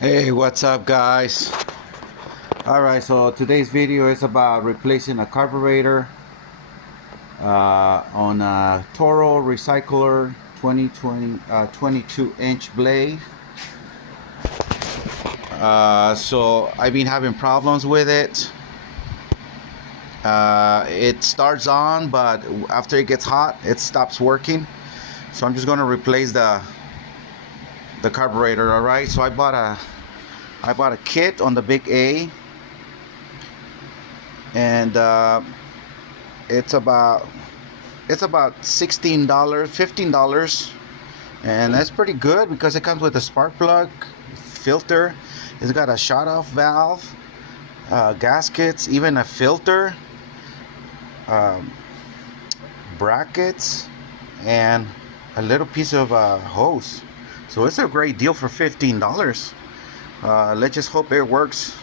Hey, what's up, guys? Alright, so today's video is about replacing a carburetor on a Toro Recycler 2020 22-inch blade. So I've been having problems with it. It starts on, but after it gets hot, it stops working. So I'm just going to replace the carburetor. Alright, so I bought a kit on the Big A, and it's about $16, $15, and that's pretty good because it comes with a spark plug, filter. It's got a shut off valve, gaskets, even a filter, um, brackets, and a little piece of hose. So it's a great deal for $15. Let's just hope it works.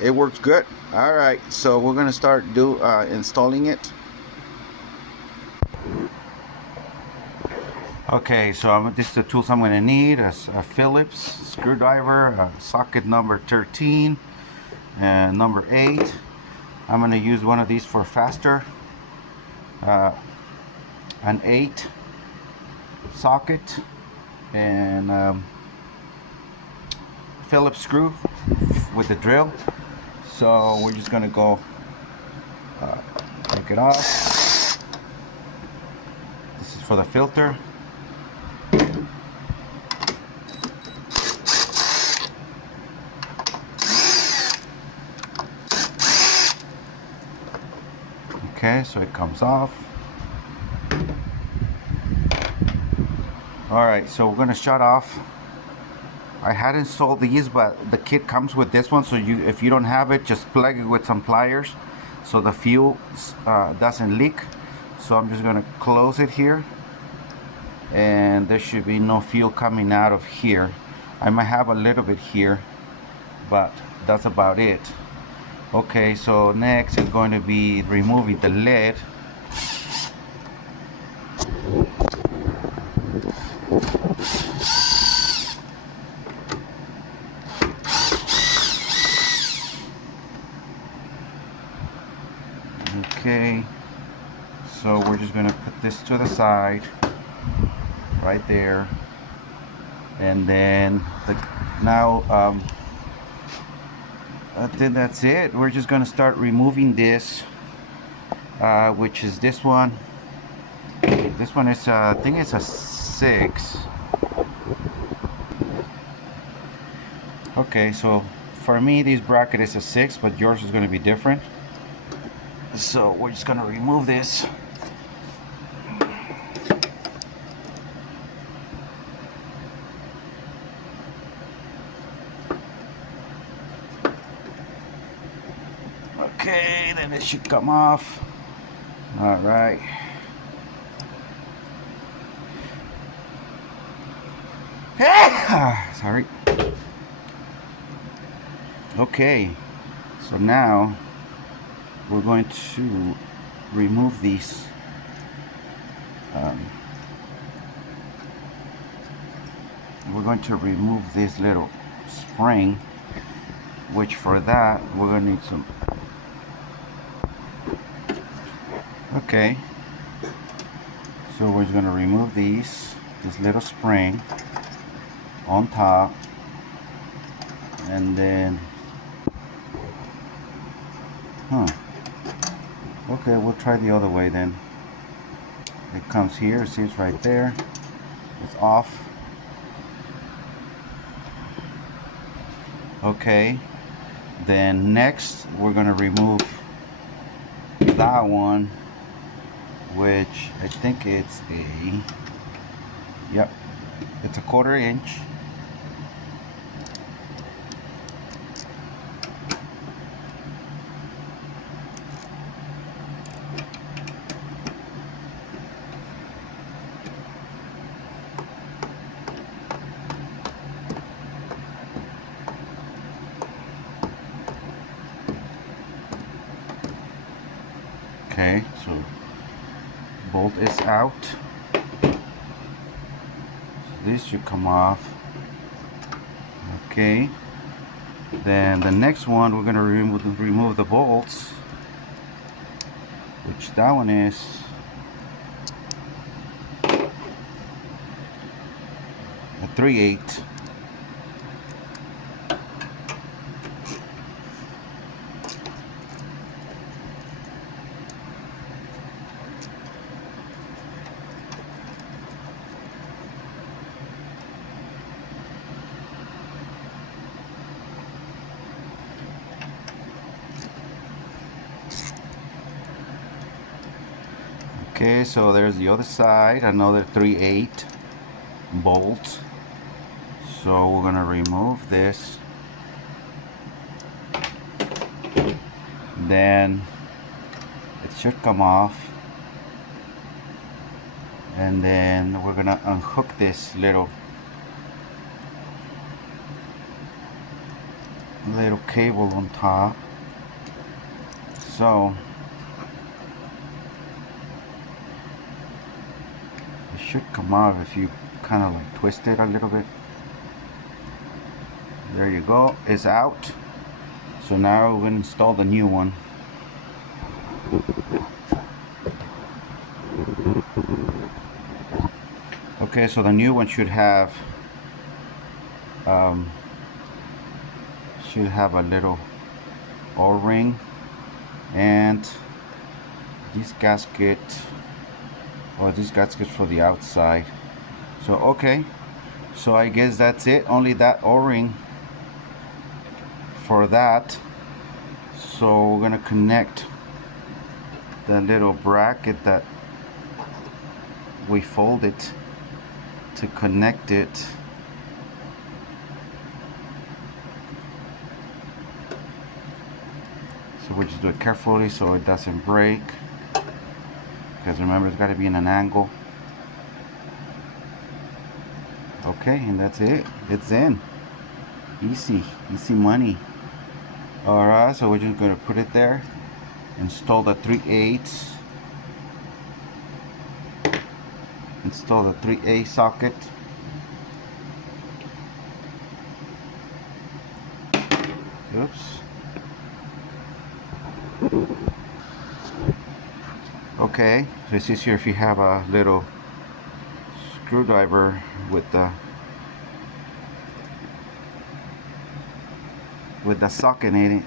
It works good. All right, so we're gonna start installing it. Okay, so this is the tools I'm gonna need: a Phillips screwdriver, socket number 13 and number 8. I'm gonna use one of these for faster, an 8 socket, and Phillips screw with the drill. So we're just gonna go take it off. This is for the filter. Okay, so it comes off. Alright, so we're gonna shut off. I had installed these, but the kit comes with this one, so if you don't have it, just plug it with some pliers so the fuel doesn't leak. So I'm just gonna close it here, and there should be no fuel coming out of here. I might have a little bit here, but that's about it. Okay, so next is going to be removing the lid. Okay, so we're just going to put this to the side right there, and then I think that's it. We're just going to start removing this, which is this one. This one is I think it's a 6. Okay, so for me this bracket is a 6, but yours is going to be different. So we're just going to remove this. Okay, then it should come off. All right. Sorry. Okay, so now we're going to remove these we're going to remove this little spring, which for that we're going to need some. Okay, so we're just going to remove this little spring on top, and then okay, we'll try the other way then. It comes here, see, it's right there, it's off. Okay, then next we're going to remove that one, which I think it's yep, it's a 1/4 inch. Okay, so bolt is out. So this should come off. Okay, then the next one we're gonna remove the bolts, which that one is a 3/8. Okay, so there's the other side, another 3/8 bolt. So we're gonna remove this. Then it should come off. And then we're gonna unhook this little cable on top. So it should come out if you kind of like twist it a little bit. There you go, it's out. So now we're gonna install the new one. Okay, so the new one should have a little O-ring and this gasket, or this gasket for the outside. So okay, so I guess that's it, only that O-ring for that. So we're gonna connect the little bracket that we folded to connect it. So we just do it carefully so it doesn't break, because remember it's got to be in an angle. Okay, and that's it, it's in. Easy money. Alright, so we're just going to put it there, install the 3/8, install the 3/8 socket. Oops. Okay, so it's easier if you have a little screwdriver with the socket in it.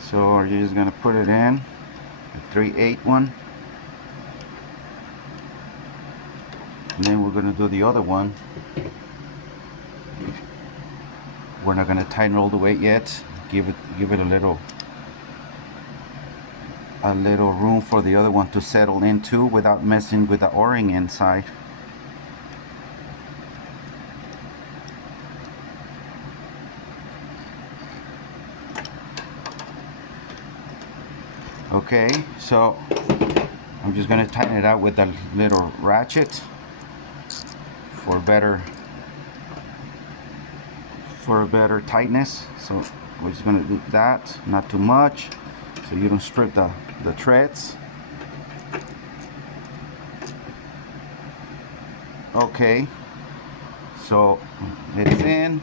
So you're just gonna put it in the 3/8 one, and then we're gonna do the other one. We're not gonna tighten all the way yet. Give it a little room for the other one to settle into without messing with the O-ring inside. Okay, so I'm just gonna tighten it out with a little ratchet for better tightness. So we're just gonna do that, not too much, so you don't strip the threads. Okay, so it's in.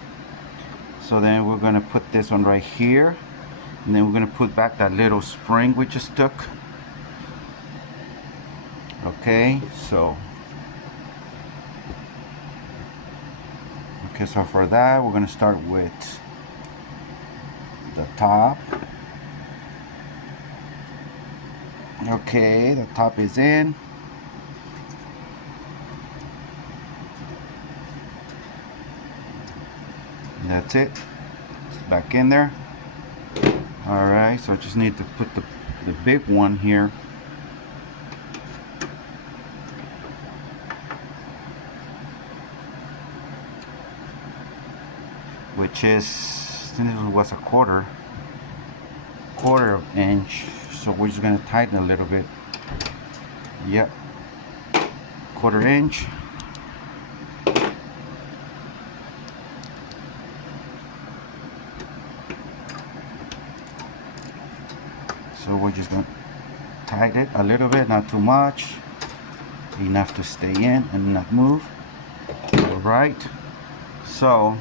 So then we're gonna put this one right here, and then we're gonna put back that little spring we just took. Okay, so for that we're gonna start with the top. Okay, the top is in. And that's it. It's back in there. Alright, so I just need to put the big one here. Which is, I think it was a quarter inch. So we're just gonna tighten a little bit. Yep, quarter inch. So we're just gonna tighten it a little bit, not too much, enough to stay in and not move. All right, so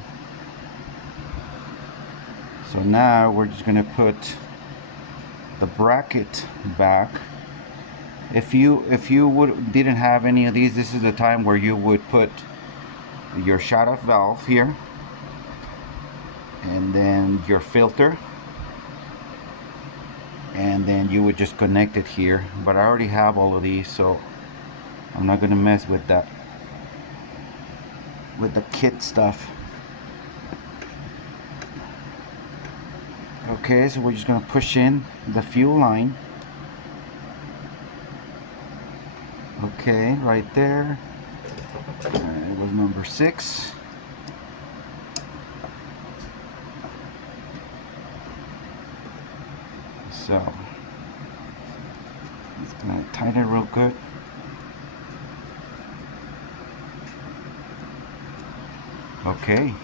So now we're just gonna put the bracket back. If you didn't have any of these, this is the time where you would put your shut-off valve here, and then your filter, and then you would just connect it here. But I already have all of these, so I'm not gonna mess with that, with the kit stuff. Okay, so we're just gonna push in the fuel line. Okay, right there. It was number 6. So it's gonna tighten it real good. Okay,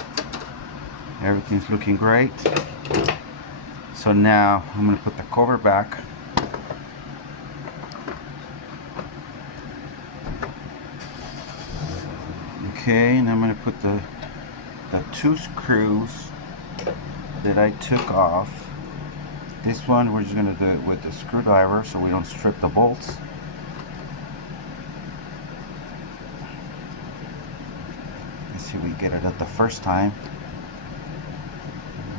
everything's looking great. So now I'm gonna put the cover back. Okay, and I'm gonna put the 2 screws that I took off. This one we're just gonna do it with the screwdriver so we don't strip the bolts. Let's see if we get it at the first time.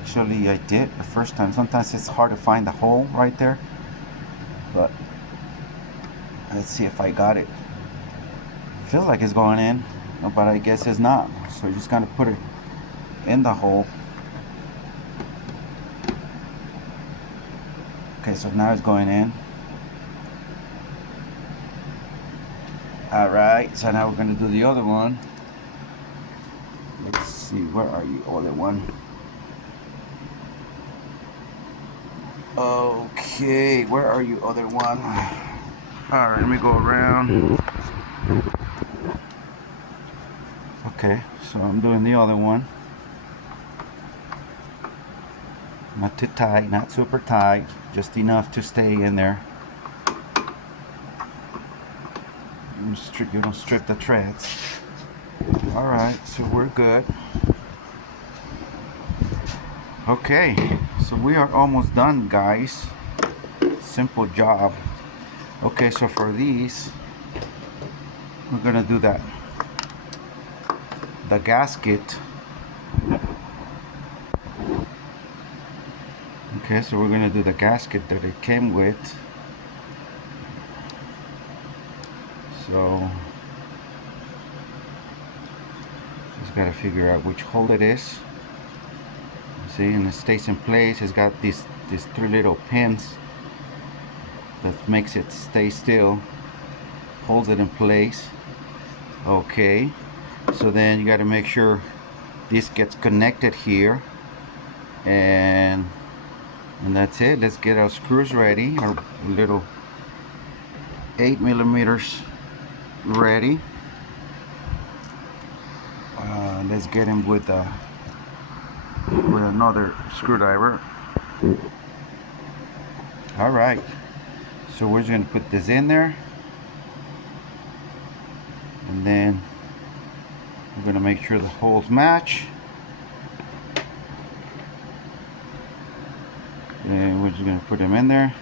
Actually, I did the first time. Sometimes it's hard to find the hole right there, but let's see if I got it. Feels like it's going in, but I guess it's not. So you just gotta put it in the hole. Okay, so now it's going in. Alright, so now we're gonna do the other one. Let's see, where are you, other one? Okay, where are you, other one? Alright, let me go around. Okay, so I'm doing the other one. Not too tight, not super tight, just enough to stay in there. You don't strip the threads. Alright, so we're good. Okay, so we are almost done, guys. Simple job. Okay, so for these, we're gonna do that. The gasket. Okay, so we're gonna do the gasket that it came with. So just gotta figure out which hole it is. See, and it stays in place. It's got these 3 little pins that makes it stay still, holds it in place. Okay, so then you got to make sure this gets connected here, and that's it. Let's get our screws ready, our little 8mm ready. Let's get him with another screwdriver. All right, so we're just going to put this in there, and then we're going to make sure the holes match, and we're just going to put them in there.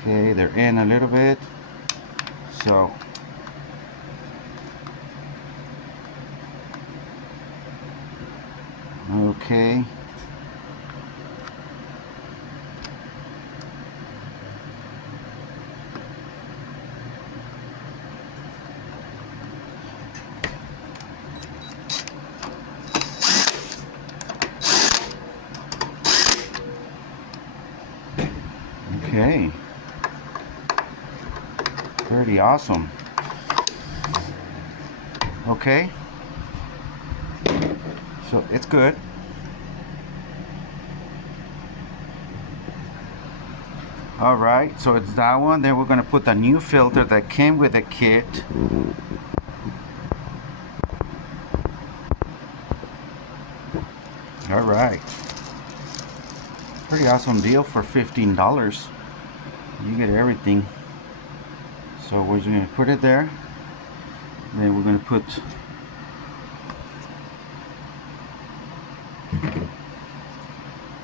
Okay, they're in a little bit, so okay. Okay. Pretty awesome. Okay. So it's good. All right, so it's that one. Then we're gonna put the new filter that came with the kit. All right. Pretty awesome deal for $15. You get everything. So we're just gonna put it there. Then we're going to put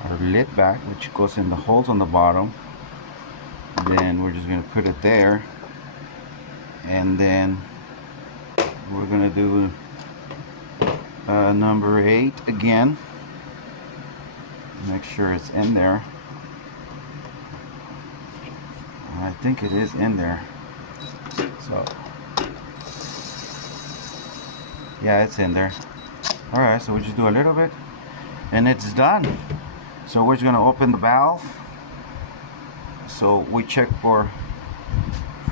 our lid back, which goes in the holes on the bottom. Then we're just going to put it there, and then we're going to do number 8 again. Make sure it's in there. I think it is in there. So yeah, it's in there. Alright, so we just do a little bit and it's done. So we're just going to open the valve. So we check for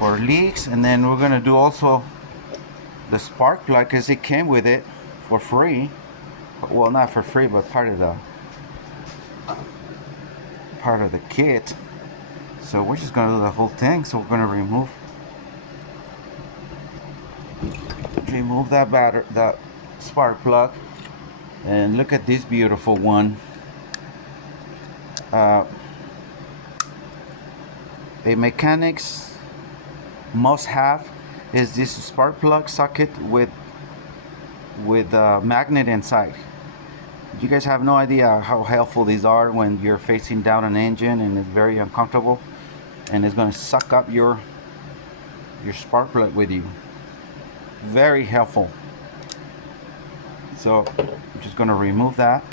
leaks, and then we're going to do also the spark plug, because it came with it for free. Well, not for free, but part of the kit. So we're just going to do the whole thing. So we're going to remove that spark plug, and look at this beautiful one. A mechanic's must have is this spark plug socket with a magnet inside. You guys have no idea how helpful these are when you're facing down an engine and it's very uncomfortable, and it's going to suck up your spark plug with you. Very helpful. So I'm just going to remove that.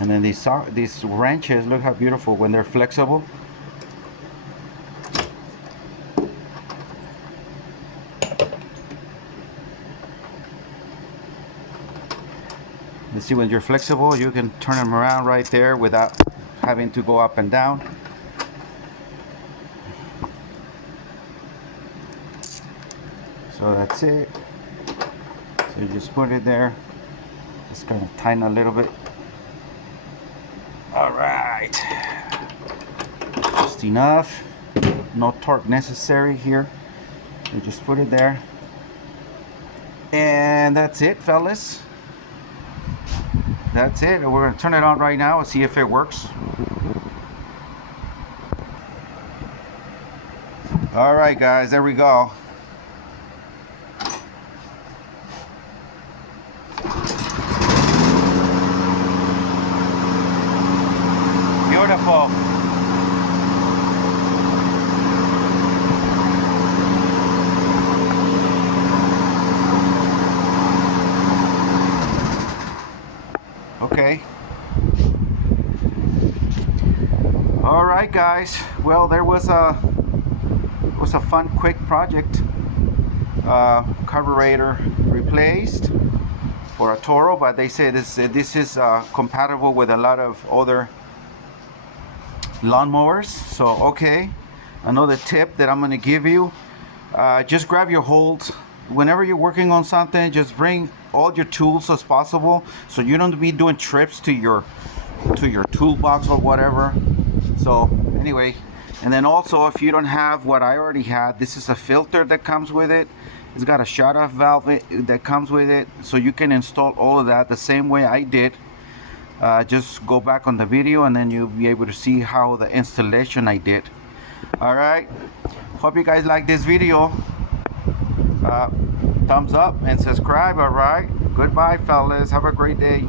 And then these wrenches, look how beautiful when they're flexible. You see, when you're flexible, you can turn them around right there without having to go up and down. So that's it. So you just put it there. Just kind of tighten a little bit. All right, just enough. No torque necessary here. You just put it there, and that's it, fellas. That's it. We're gonna turn it on right now and see if it works. All right, guys, there we go. Beautiful. Okay. All right, guys. Well, there was a fun, quick project. Carburetor replaced for a Toro, but they say this is compatible with a lot of other lawnmowers. So okay, another tip that I'm going to give you: just grab your holds whenever you're working on something. Just bring all your tools as possible, so you don't be doing trips to your toolbox or whatever. So anyway, and then also, if you don't have what I already had, this is a filter that comes with it. It's got a shut off valve that comes with it, so you can install all of that the same way I did. Just go back on the video and then you'll be able to see how the installation I did. All right, hope you guys like this video. Thumbs up and subscribe. All right, goodbye, fellas. Have a great day.